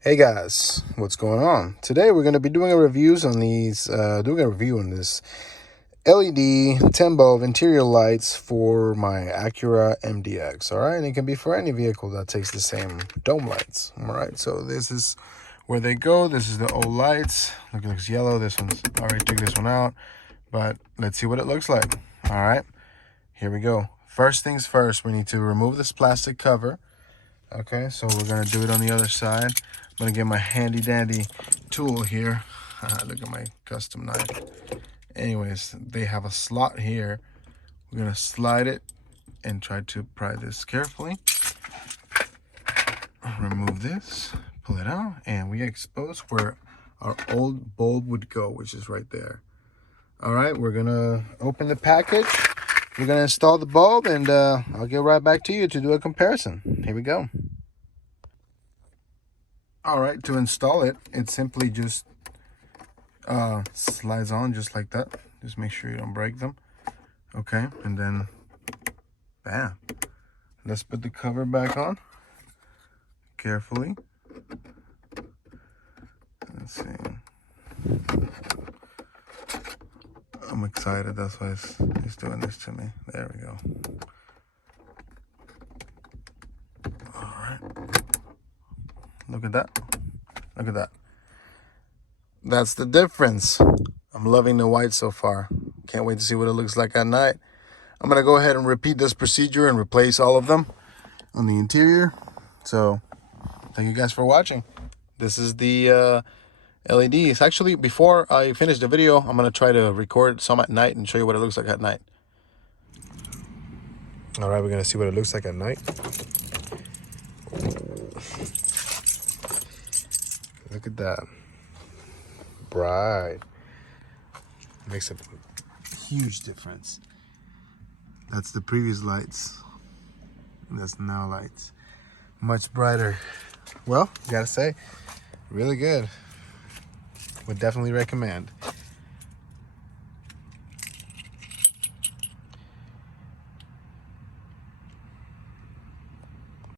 Hey guys, what's going on? Today we're going to be doing a review on this LED 10 bulb interior lights for my Acura MDX. All right, and it can be for any vehicle that takes the same dome lights. All right, so this is where they go. This is the old lights. Look, it looks yellow. This one's already took this one out, but let's see what it looks like. All right, here we go. First things first, we need to remove this plastic cover. Okay, so we're gonna do it on the other side. I'm gonna get my handy dandy tool here. Look at my custom knife. Anyways, they have a slot here. We're gonna slide it and try to pry this carefully. Remove this, pull it out, and we expose where our old bulb would go, which is right there. All right, we're gonna open the package. We're gonna install the bulb, and I'll get right back to you to do a comparison. Here we go. All right, to install it, it simply just slides on just like that. Just make sure you don't break them. Okay, and then bam. Let's put the cover back on carefully. Let's see. I'm excited, that's why it's doing this to me. There we go. All right. Look at that. Look at that. That's the difference. I'm loving the white so far. Can't wait to see what it looks like at night. I'm going to go ahead and repeat this procedure and replace all of them on the interior. So, thank you guys for watching. This is the LEDs. Actually, before I finish the video, I'm going to try to record some at night and show you what it looks like at night. All right, we're going to see what it looks like at night. Look at that. Bright. Makes a huge difference. That's the previous lights. That's now lights. Much brighter. Well, gotta say, really good. Would definitely recommend.